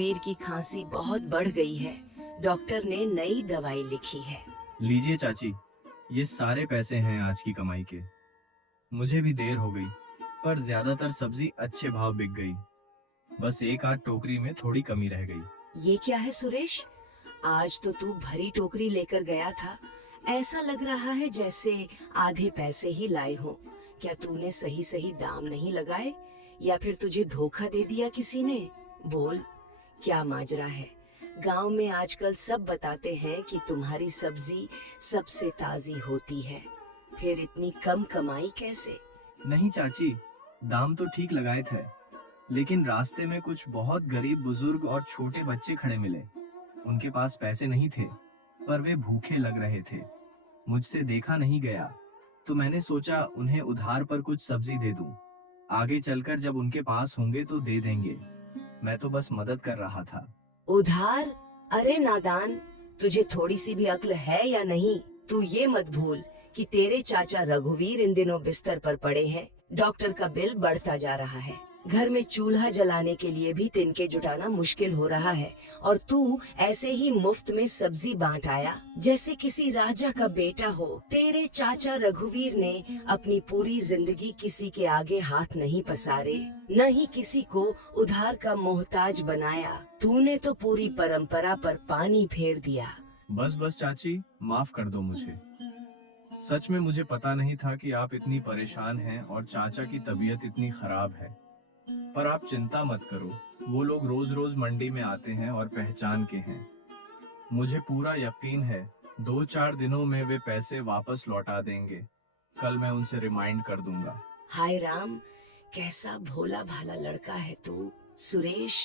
रघुवीर की खांसी बहुत बढ़ गई है। डॉक्टर ने नई दवाई लिखी है। लीजिए चाची, ये सारे पैसे हैं आज की कमाई के। मुझे भी देर हो गई, पर ज्यादातर सब्जी अच्छे भाव बिक गई। बस एक आध टोकरी में थोड़ी कमी रह गई। ये क्या है सुरेश? आज तो तू भरी टोकरी लेकर गया था। ऐसा लग रहा है जैसे आधे पैसे ही लाए हो। क्या तूने सही सही दाम नहीं लगाए या फिर तुझे धोखा दे दिया किसी ने? बोल, क्या माजरा है? गांव में आजकल सब बताते हैं कि तुम्हारी सब्जी सबसे ताजी होती है, फिर इतनी कम कमाई कैसे? नहीं चाची, दाम तो ठीक लगाए थे, लेकिन रास्ते में कुछ बहुत गरीब बुजुर्ग और छोटे बच्चे खड़े मिले। उनके पास पैसे नहीं थे, पर वे भूखे लग रहे थे। मुझसे देखा नहीं गया, तो मैंने सोचा उन्हें उधार पर कुछ सब्जी दे दूं। आगे चलकर जब उनके पास होंगे तो दे देंगे। मैं तो बस मदद कर रहा था। उधार? अरे नादान, तुझे थोड़ी सी भी अक्ल है या नहीं? तू ये मत भूल कि तेरे चाचा रघुवीर इन दिनों बिस्तर पर पड़े हैं। डॉक्टर का बिल बढ़ता जा रहा है। घर में चूल्हा जलाने के लिए भी तिनके जुटाना मुश्किल हो रहा है, और तू ऐसे ही मुफ्त में सब्जी बांट आया जैसे किसी राजा का बेटा हो। तेरे चाचा रघुवीर ने अपनी पूरी जिंदगी किसी के आगे हाथ नहीं पसारे, न ही किसी को उधार का मोहताज बनाया। तूने तो पूरी परंपरा पर पानी फेर दिया। बस बस चाची, माफ कर दो मुझे। सच में मुझे पता नहीं था कि आप इतनी परेशान हैं और चाचा की तबीयत इतनी खराब है। पर आप चिंता मत करो, वो लोग रोज रोज मंडी में आते हैं और पहचान के हैं। मुझे पूरा यकीन है 2-4 दिनों में वे पैसे वापस लौटा देंगे। कल मैं उनसे रिमाइंड कर दूंगा। हाय राम, कैसा भोला भाला लड़का है तू। सुरेश,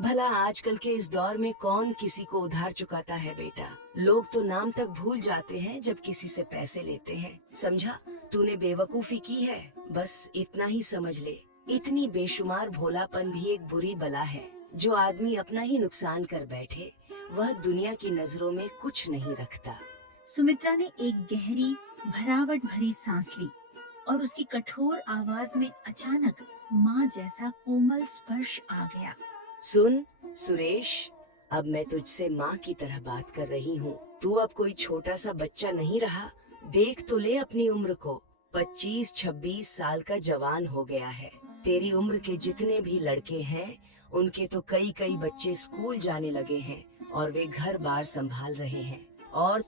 भला आजकल के इस दौर में कौन किसी को उधार चुकाता है बेटा? लोग तो नाम तक भूल जाते हैं जब किसी से पैसे लेते हैं। समझा? तूने बेवकूफी की है, बस इतना ही समझ ले। इतनी बेशुमार भोलापन भी एक बुरी बला है। जो आदमी अपना ही नुकसान कर बैठे, वह दुनिया की नजरों में कुछ नहीं रखता। सुमित्रा ने एक गहरी भरावट भरी सांस ली और उसकी कठोर आवाज में अचानक माँ जैसा कोमल स्पर्श आ गया। सुन सुरेश, अब मैं तुझसे माँ की तरह बात कर रही हूँ। तू अब कोई छोटा सा बच्चा नहीं रहा। देख तो ले अपनी उम्र को। 25-26 साल का जवान हो गया है। तेरी उम्र के जितने भी लड़के हैं, उनके तो कई कई बच्चे स्कूल जाने लगे हैं और वे घर बार संभाल रहे हैं। और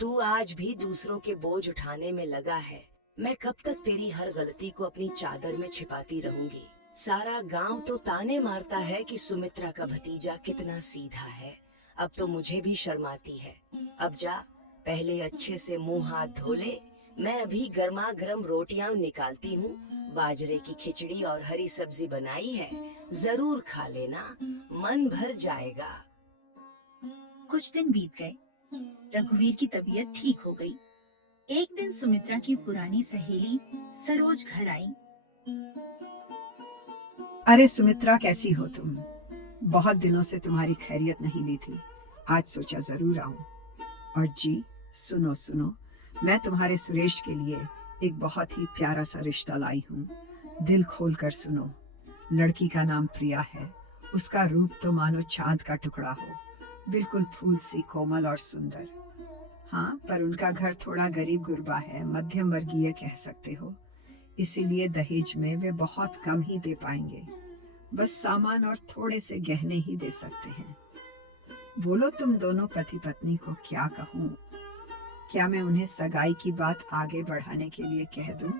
तू आज भी दूसरों के बोझ उठाने में लगा है। मैं कब तक तेरी हर गलती को अपनी चादर में छिपाती रहूंगी? सारा गांव तो ताने मारता है कि सुमित्रा का भतीजा कितना सीधा है। अब तो मुझे भी शर्माती है। अब जा, पहले अच्छे से मुंह हाथ धो ले। मैं अभी गर्मा गर्म रोटियां निकालती हूँ। बाजरे की खिचड़ी और हरी सब्जी बनाई है, जरूर खा लेना, मन भर जाएगा। कुछ दिन बीत गए। रघुवीर की तबीयत ठीक हो गई। एक दिन सुमित्रा की पुरानी सहेली सरोज घर आई। अरे सुमित्रा, कैसी हो तुम? बहुत दिनों से तुम्हारी खैरियत नहीं ली थी, आज सोचा जरूर आऊं। और जी सुनो सुनो, मैं तुम्हारे सुरेश के लिए एक बहुत ही प्यारा सा रिश्ता लाई हूँ। दिल खोल कर सुनो। लड़की का नाम प्रिया है। उसका रूप तो मानो चांद का टुकड़ा हो, बिल्कुल फूल सी कोमल और सुंदर। हाँ, पर उनका घर थोड़ा गरीब गुरबा है, मध्यम वर्गीय कह सकते हो। इसीलिए दहेज में वे बहुत कम ही दे पाएंगे। बस सामान और थोड़े से गहने ही दे सकते हैं। बोलो तुम दोनों पति पत्नी को क्या कहूँ? क्या मैं उन्हें सगाई की बात आगे बढ़ाने के लिए कह दूं?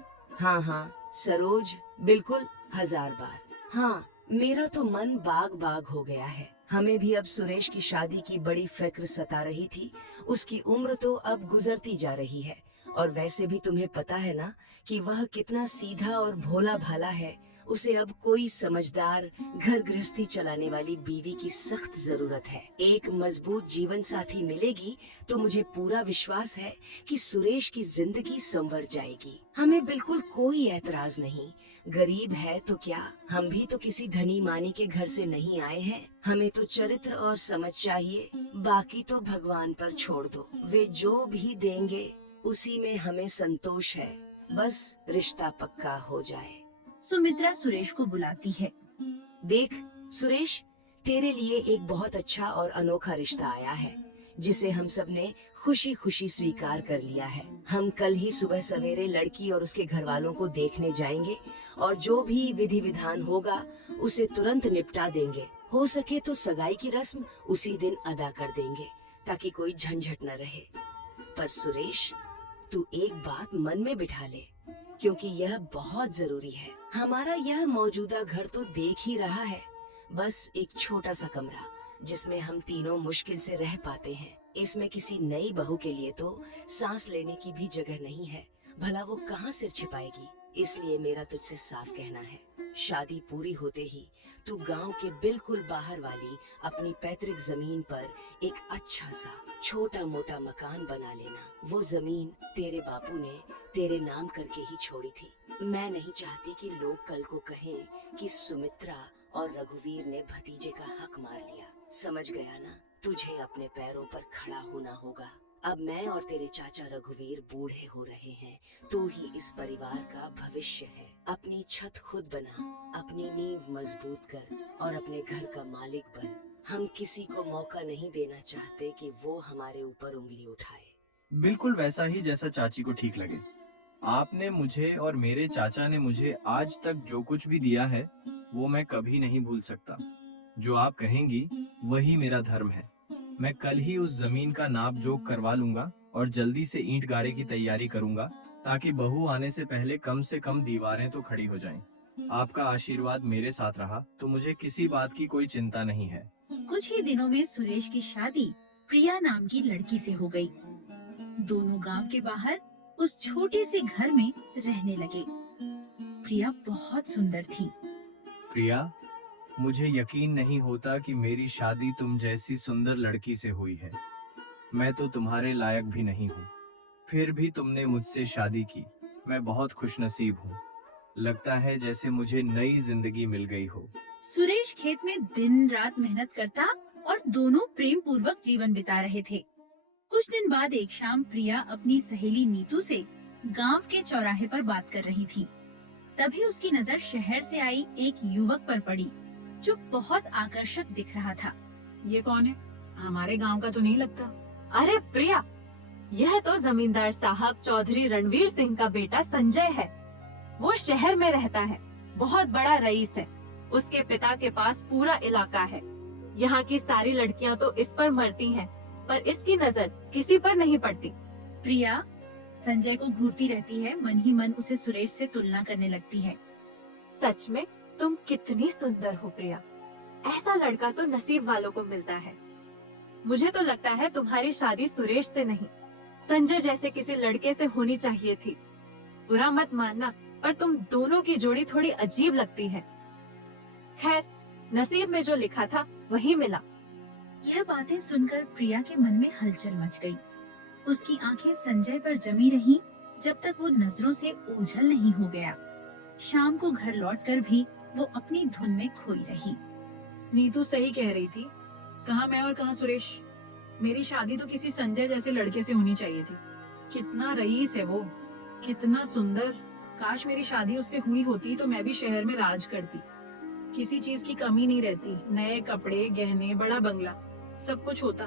हाँ सरोज, बिल्कुल, 1000 बार हाँ। मेरा तो मन बाग बाग हो गया है। हमें भी अब सुरेश की शादी की बड़ी फिक्र सता रही थी। उसकी उम्र तो अब गुजरती जा रही है, और वैसे भी तुम्हें पता है ना कि वह कितना सीधा और भोला भाला है। उसे अब कोई समझदार घर गृहस्थी चलाने वाली बीवी की सख्त जरूरत है। एक मजबूत जीवन साथी मिलेगी तो मुझे पूरा विश्वास है कि सुरेश की जिंदगी संवर जाएगी। हमें बिल्कुल कोई ऐतराज नहीं। गरीब है तो क्या, हम भी तो किसी धनी मानी के घर से नहीं आए हैं। हमें तो चरित्र और समझ चाहिए, बाकी तो भगवान पर छोड़ दो। वे जो भी देंगे उसी में हमें संतोष है। बस रिश्ता पक्का हो जाए। सुमित्रा सुरेश को बुलाती है। देख सुरेश, तेरे लिए एक बहुत अच्छा और अनोखा रिश्ता आया है, जिसे हम सब ने खुशी खुशी स्वीकार कर लिया है। हम कल ही सुबह सवेरे लड़की और उसके घर वालों को देखने जाएंगे और जो भी विधि विधान होगा उसे तुरंत निपटा देंगे। हो सके तो सगाई की रस्म उसी दिन अदा कर देंगे ताकि कोई झंझट न रहे। पर सुरेश, तू एक बात मन में बिठा ले, क्योंकि यह बहुत जरूरी है। हमारा यह मौजूदा घर तो देख ही रहा है, बस एक छोटा सा कमरा जिसमें हम तीनों मुश्किल से रह पाते हैं। इसमें किसी नई बहू के लिए तो सांस लेने की भी जगह नहीं है। भला वो कहाँ सिर छिपाएगी? इसलिए मेरा तुझसे साफ कहना है, शादी पूरी होते ही तू गांव के बिल्कुल बाहर वाली अपनी पैतृक जमीन पर एक अच्छा सा छोटा मोटा मकान बना लेना। वो जमीन तेरे बापू ने तेरे नाम करके ही छोड़ी थी। मैं नहीं चाहती कि लोग कल को कहें कि सुमित्रा और रघुवीर ने भतीजे का हक मार लिया। समझ गया ना? तुझे अपने पैरों पर खड़ा होना होगा। अब मैं और तेरे चाचा रघुवीर बूढ़े हो रहे हैं। तू ही इस परिवार का भविष्य है। अपनी छत खुद बना, अपनी नींव मजबूत कर और अपने घर का मालिक बन। हम किसी को मौका नहीं देना चाहते कि वो हमारे ऊपर उंगली उठाए। बिल्कुल वैसा ही जैसा चाची को ठीक लगे। आपने मुझे और मेरे चाचा ने मुझे आज तक जो कुछ भी दिया है वो मैं कभी नहीं भूल सकता। जो आप कहेंगी वही मेरा धर्म है। मैं कल ही उस जमीन का नाप जोख करवा लूंगा और जल्दी से ईंट गाड़े की तैयारी करूंगा ताकि बहू आने से कम दीवारें तो खड़ी हो जाएं। आपका आशीर्वाद मेरे साथ रहा तो मुझे किसी बात की कोई चिंता नहीं है। कुछ ही दिनों में सुरेश की शादी प्रिया नाम की लड़की से हो गई। दोनों गांव के बाहर उस छोटे से घर में रहने लगे। प्रिया बहुत सुंदर थी। प्रिया, मुझे यकीन नहीं होता कि मेरी शादी तुम जैसी सुंदर लड़की से हुई है। मैं तो तुम्हारे लायक भी नहीं हूँ, फिर भी तुमने मुझसे शादी की। मैं बहुत खुशनसीब हूँ। लगता है जैसे मुझे नई जिंदगी मिल गई हो। सुरेश खेत में दिन रात मेहनत करता और दोनों प्रेम पूर्वक जीवन बिता रहे थे। कुछ दिन बाद एक शाम प्रिया अपनी सहेली नीतू से गांव के चौराहे पर बात कर रही थी। तभी उसकी नजर शहर से आई एक युवक पर पड़ी जो बहुत आकर्षक दिख रहा था। ये कौन है? हमारे गांव का तो नहीं लगता। अरे प्रिया, यह तो जमींदार साहब चौधरी रणवीर सिंह का बेटा संजय है। वो शहर में रहता है, बहुत बड़ा रईस है। उसके पिता के पास पूरा इलाका है। यहाँ की सारी लड़कियाँ तो इस पर मरती हैं, पर इसकी नजर किसी पर नहीं पड़ती। प्रिया संजय को घूरती रहती है, मन ही मन उसे सुरेश से तुलना करने लगती है। सच में तुम कितनी सुंदर हो प्रिया। ऐसा लड़का तो नसीब वालों को मिलता है। मुझे तो लगता है तुम्हारी शादी सुरेश से नहीं, संजय जैसे किसी लड़के से होनी चाहिए थी। बुरा मत मानना, पर तुम दोनों की जोड़ी थोड़ी अजीब लगती है। खैर, नसीब में जो लिखा था वही मिला। यह बातें सुनकर प्रिया के मन में हलचल मच गई। उसकी आंखें संजय पर जमी रहीं जब तक वो नजरों से ओझल नहीं हो गया। शाम को घर लौटकर भी वो अपनी धुन में खोई रही। नीतू सही कह रही थी। कहाँ मैं और कहाँ सुरेश। मेरी शादी तो किसी संजय जैसे लड़के से होनी चाहिए थी। कितना रईस है वो, कितना सुंदर। काश मेरी शादी उससे हुई होती तो मैं भी शहर में राज करती। किसी चीज की कमी नहीं रहती, नए कपड़े, गहने, बड़ा बंगला, सब कुछ होता।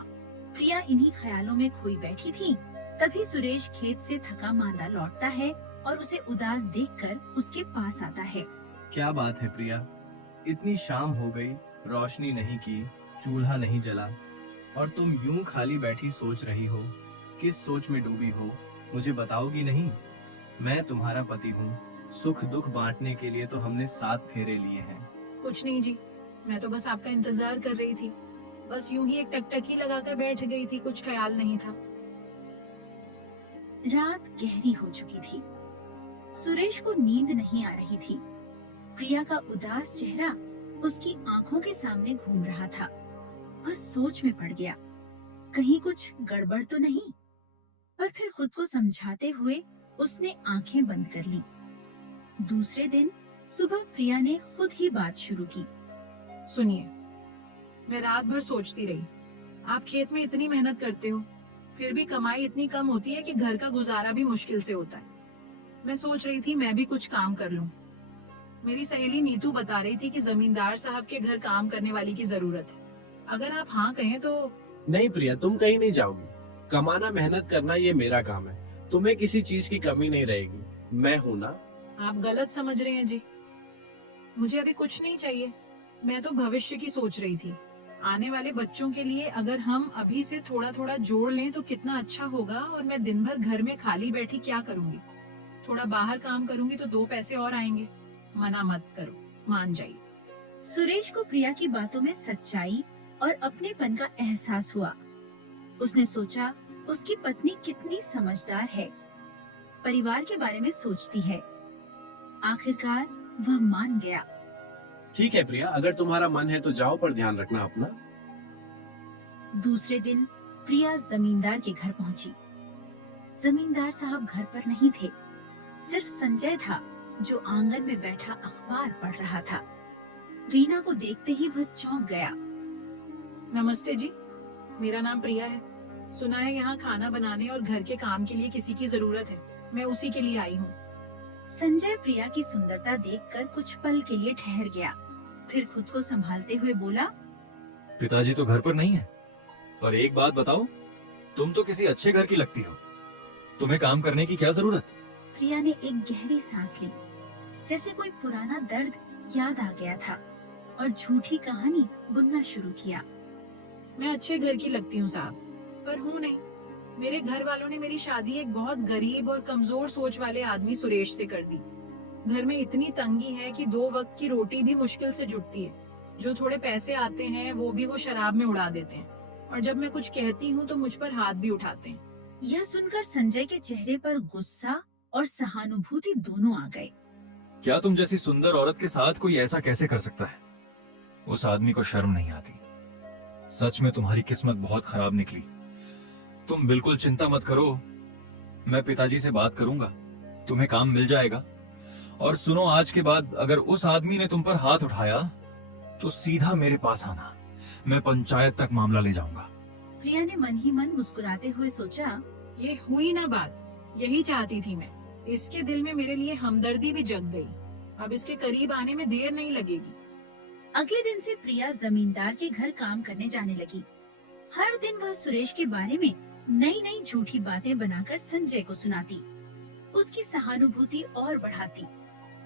प्रिया इन्हीं ख्यालों में खोई बैठी थी। तभी सुरेश खेत से थका मांदा लौटता है और उसे उदास देखकर उसके पास आता है। क्या बात है प्रिया, इतनी शाम हो गई, रोशनी नहीं की, चूल्हा नहीं जला और तुम यूं खाली बैठी सोच रही हो। किस सोच में डूबी हो, मुझे बताओगी नहीं? मैं तुम्हारा पति हूँ। सुख दुख बांटने के लिए तो हमने 7 फेरे लिए हैं। कुछ नहीं जी, मैं तो बस आपका इंतजार कर रही थी। बस यूं ही एक टकटकी लगाकर बैठ गई थी, कुछ ख्याल नहीं था। रात गहरी हो चुकी थी। सुरेश को नींद नहीं आ रही थी। प्रिया का उदास चेहरा उसकी आंखों के सामने घूम रहा था। वह सोच में पड़ गया, कहीं कुछ गड़बड़ तो नहीं। पर फिर खुद को समझाते हुए उसने आंखें बंद कर ली। दूसरे दिन सुबह प्रिया ने खुद ही बात शुरू की। सुनिए, मैं रात भर सोचती रही। आप खेत में इतनी मेहनत करते हो, फिर भी कमाई इतनी कम होती है कि घर का गुजारा भी मुश्किल से होता है। मैं सोच रही थी मैं भी कुछ काम कर लूं। मेरी सहेली नीतू बता रही थी कि जमींदार साहब के घर काम करने वाली की जरूरत है। अगर आप हाँ कहें तो। नहीं प्रिया, तुम कहीं नहीं जाओगी। कमाना, मेहनत करना ये मेरा काम है। तुम्हें किसी चीज की कमी नहीं रहेगी। मैं हूं ना। आप गलत समझ रहे हैं जी। मुझे अभी कुछ नहीं चाहिए। मैं तो भविष्य की सोच रही थी। आने वाले बच्चों के लिए अगर हम अभी से थोड़ा थोड़ा जोड़ लें तो कितना अच्छा होगा। और मैं दिन भर घर में खाली बैठी क्या करूंगी? थोड़ा बाहर काम करूंगी तो 2 पैसे और आएंगे। मना मत करो, मान जाइए। सुरेश को प्रिया की बातों में सच्चाई और अपनेपन का एहसास हुआ। उसने सोचा उसकी पत्नी कितनी समझदार है, परिवार के बारे में सोचती है। आखिरकार वह मान गया। ठीक है प्रिया, अगर तुम्हारा मन है तो जाओ, पर ध्यान रखना अपना। दूसरे दिन प्रिया जमींदार के घर पहुंची। जमींदार साहब घर पर नहीं थे। सिर्फ संजय था जो आंगन में बैठा अखबार पढ़ रहा था। रीना को देखते ही वह चौंक गया। नमस्ते जी, मेरा नाम प्रिया है। सुना है यहाँ खाना बनाने और घर के काम के लिए किसी की जरूरत है। मैं उसी के लिए आई हूँ। संजय प्रिया की सुंदरता देखकर कुछ पल के लिए ठहर गया, फिर खुद को संभालते हुए बोला, पिताजी तो घर पर नहीं है, पर एक बात बताओ, तुम तो किसी अच्छे घर की लगती हो। तुम्हें काम करने की क्या जरूरत? प्रिया ने एक गहरी सांस ली, जैसे कोई पुराना दर्द याद आ गया था, और झूठी कहानी बुनना शुरू किया। मैं अच्छे घर की लगती हूँ साहब, पर हूँ नहीं। मेरे घर वालों ने मेरी शादी एक बहुत गरीब और कमजोर सोच वाले आदमी सुरेश से कर दी। घर में इतनी तंगी है कि 2 वक्त की रोटी भी मुश्किल से जुटती है। जो थोड़े पैसे आते हैं वो भी वो शराब में उड़ा देते हैं, और जब मैं कुछ कहती हूँ तो मुझ पर हाथ भी उठाते हैं। यह सुनकर संजय के चेहरे पर गुस्सा और सहानुभूति दोनों आ गए। क्या तुम जैसी सुंदर औरत के साथ कोई ऐसा कैसे कर सकता है? उस आदमी को शर्म नहीं आती। सच में तुम्हारी किस्मत बहुत खराब निकली। तुम बिल्कुल चिंता मत करो, मैं पिताजी से बात करूंगा, तुम्हें काम मिल जाएगा। और सुनो, आज के बाद अगर उस आदमी ने तुम पर हाथ उठाया तो सीधा मेरे पास आना, मैं पंचायत तक मामला ले जाऊंगा। प्रिया ने मन ही मन मुस्कुराते हुए सोचा, ये हुई ना बात, यही चाहती थी मैं। इसके दिल में मेरे लिए हमदर्दी भी जग गई। अब इसके करीब आने में देर नहीं लगेगी। अगले दिन से प्रिया जमींदार के घर काम करने जाने लगी। हर दिन वह सुरेश के बारे में नई नई झूठी बातें बनाकर संजय को सुनाती, उसकी सहानुभूति और बढ़ाती।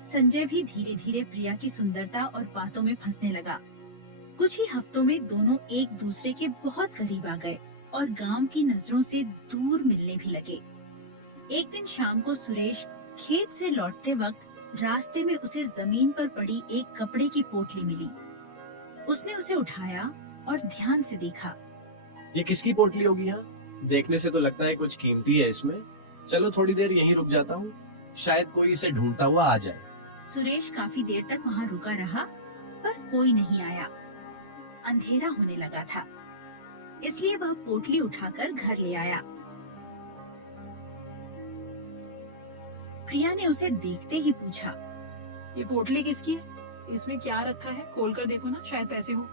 संजय भी धीरे धीरे प्रिया की सुंदरता और बातों में फंसने लगा। कुछ ही हफ्तों में दोनों एक दूसरे के बहुत करीब आ गए और गांव की नजरों से दूर मिलने भी लगे। एक दिन शाम को सुरेश खेत से लौटते वक्त रास्ते में उसे जमीन पर पड़ी एक कपड़े की पोटली मिली। उसने उसे उठाया और ध्यान से देखा। ये किसकी पोटली होगी? यहाँ देखने से तो लगता है कुछ कीमती है इसमें। चलो थोड़ी देर यहीं रुक जाता हूँ, शायद कोई इसे ढूंढता हुआ आ जाए। सुरेश काफी देर तक वहाँ रुका रहा, पर कोई नहीं आया। अंधेरा होने लगा था, इसलिए वह पोटली उठाकर घर ले आया। प्रिया ने उसे देखते ही पूछा, ये पोटली किसकी है? इसमें क्या रखा है? खोल कर देखो ना, शायद पैसे हो।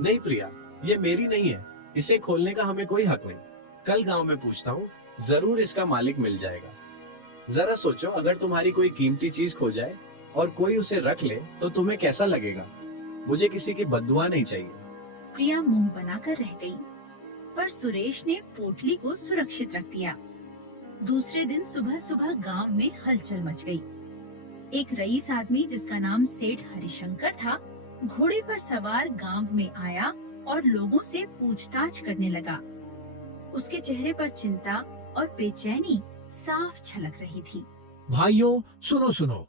नहीं प्रिया, ये मेरी नहीं है। इसे खोलने का हमें कोई हक नहीं। कल गांव में पूछता हूँ, जरूर इसका मालिक मिल जाएगा। जरा सोचो, अगर तुम्हारी कोई कीमती चीज खो जाए और कोई उसे रख ले तो तुम्हें कैसा लगेगा? मुझे किसी की बद्दुआ नहीं चाहिए। प्रिया मुंह बनाकर रह गई, पर सुरेश ने पोटली को सुरक्षित रख दिया। दूसरे दिन सुबह सुबह गांव में हलचल मच गई। एक रईस आदमी जिसका नाम सेठ हरिशंकर था, घोड़े पर सवार गांव में आया और लोगों से पूछताछ करने लगा। उसके चेहरे पर चिंता और बेचैनी साफ झलक रही थी। भाइयों सुनो सुनो,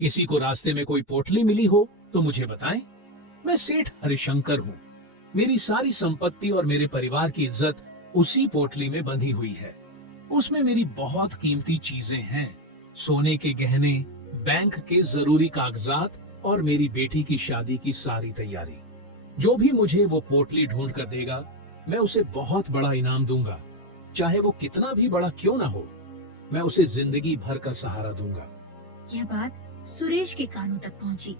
किसी को रास्ते में कोई पोटली मिली हो तो मुझे बताएं। मैं सेठ हरिशंकर हूँ। मेरी सारी संपत्ति और मेरे परिवार की इज्जत उसी पोटली में बंधी हुई है। उसमें मेरी बहुत कीमती चीजें हैं, सोने के गहने, बैंक के जरूरी कागजात और मेरी बेटी की शादी की सारी तैयारी। जो भी मुझे वो पोटली ढूंढ कर देगा, मैं उसे बहुत बड़ा इनाम दूंगा, चाहे वो कितना भी बड़ा क्यों ना हो। मैं उसे जिंदगी भर का सहारा दूंगा। यह बात सुरेश के कानों तक पहुंची।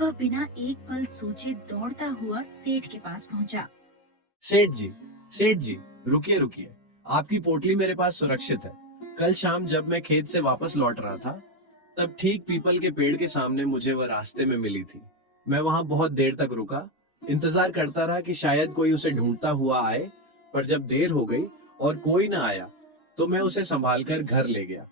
वह बिना एक पल सोचे दौड़ता हुआ सेठ के पास पहुंचा। सेठ जी, रुकिए रुकिए, आपकी पोटली मेरे पास सुरक्षित है। कल शाम जब मैं खेत से वापस लौट रहा था तब ठीक पीपल के पेड़ के सामने मुझे वह रास्ते में मिली थी। मैं वहां बहुत देर तक रुका, इंतजार करता रहा कि शायद कोई उसे ढूंढता हुआ आए, पर जब देर हो गई और कोई ना आया तो मैं उसे संभालकर घर ले गया।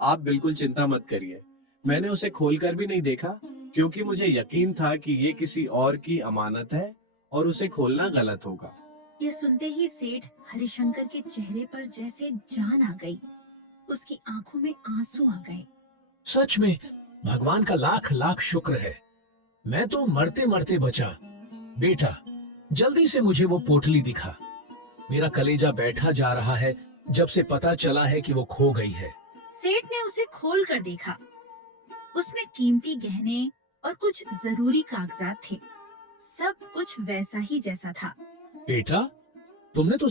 आप बिल्कुल चिंता मत करिए, मैंने उसे खोलकर भी नहीं देखा क्योंकि मुझे यकीन था कि ये किसी और की अमानत है और उसे खोलना गलत होगा। ये सुनते ही सेठ हरिशंकर के चेहरे पर जैसे जान आ गई। उसकी आंखों में आंसू आ गए। सच में भगवान का लाख लाख शुक्र है, मैं तो मरते मरते बचा। बेटा, जल्दी से मुझे वो पोटली दिखा। मेरा कलेजा बैठा जा रहा है जब से पता चला है कि वो खो गई है। सेठ ने उसे खोल कर देखा। उसमें कीमती गहने और कुछ जरूरी कागजात थे। सब कुछ वैसा ही जैसा था। बेटा, तुमने तो